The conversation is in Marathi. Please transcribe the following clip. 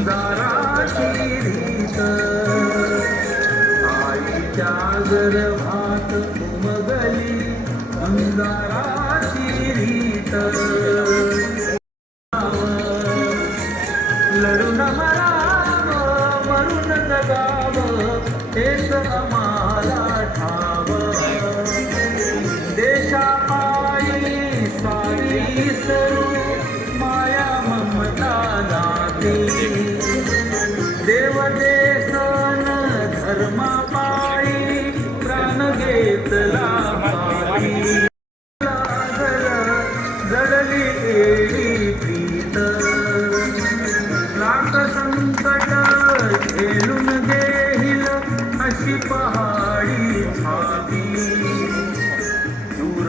अंगाराची रीत आईच्या गर्भात उमगली अंगाराची रीत लढून मराव मरून जगाव हेच आम्हाला ठाव देशापायी साडी सरू देव धर्म धर्मा प्राण घेतला जडली एडी प्रीत लाख संकट झेलून देईल अशी पहाडी छाती दूर